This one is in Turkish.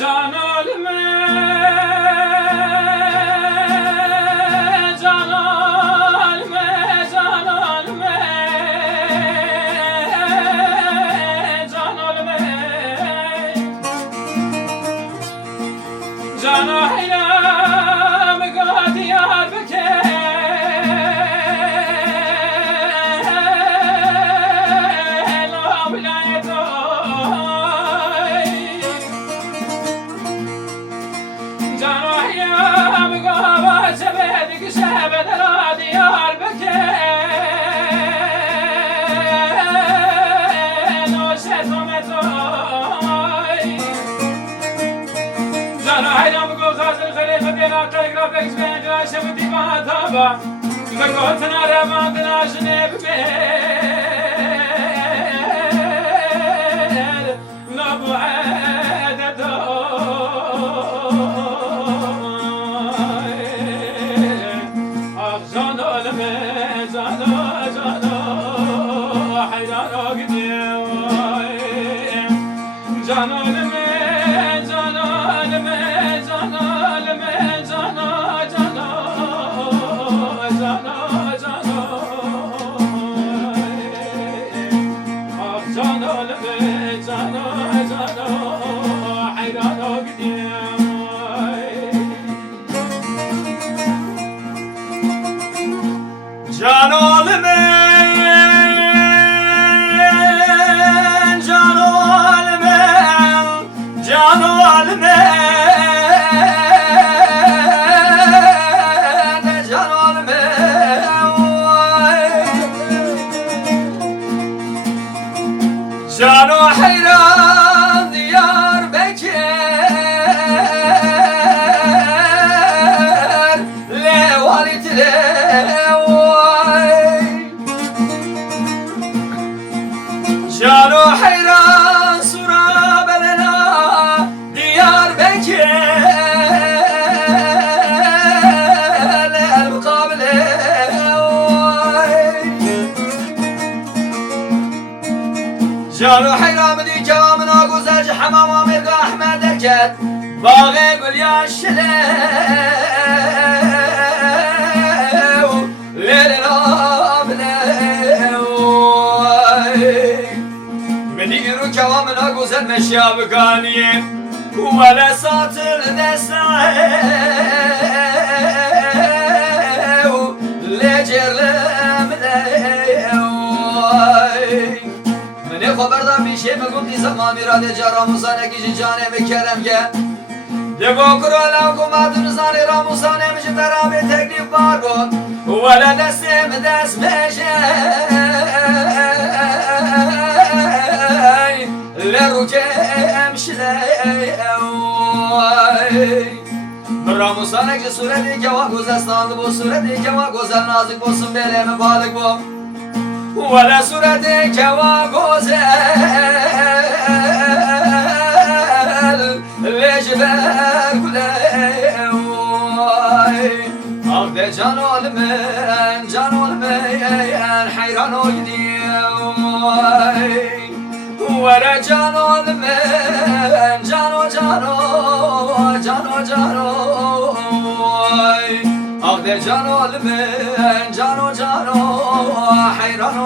Can ölme, can ölme, can ölme, can ölme. Can ailem gadiyar beker, la vilayet can ailem gaba sebedik sebedera diyar beker, o şetometay. Can ailem gozazır khalife bina telegraf eksen caşem divan taba. Zakotna ramadna jneb mel nabu adada. Ah can ölme, can haydara gidiyor. Can ölme, can ölme, can ölme, can ah can ölme, can haydara gidiyor. Can ölme, can ölme, can ölme, can ölme. Can hayran diyar beker, le valitle. Cano hayran sura belena diyar beker el mukabele. Cano hayran di camına güzel hamam amirga ahmed erket bağı gül yaşlı كوامنا قوزن مشياب قانيه ولا ساتر دسعه لجر من خبردم بیشه مگم دیزم امیراده جاراموزانه کشی جانه بکرم که دیگو کرالا حکومت رزانه راموزانه میشه درابه تکلیف بار بود ولا دستم دست بشه لروجم شلای براموزانه که صورتی که وا گذستانده با صورتی که وا گذر نازک باسم بلیم بالک با ولا صورتی که وا گذر لجبر کلای آخ ده جان olmayan hayran oynayım ولا جانو من جانو آخ ده جانو من جانو حیران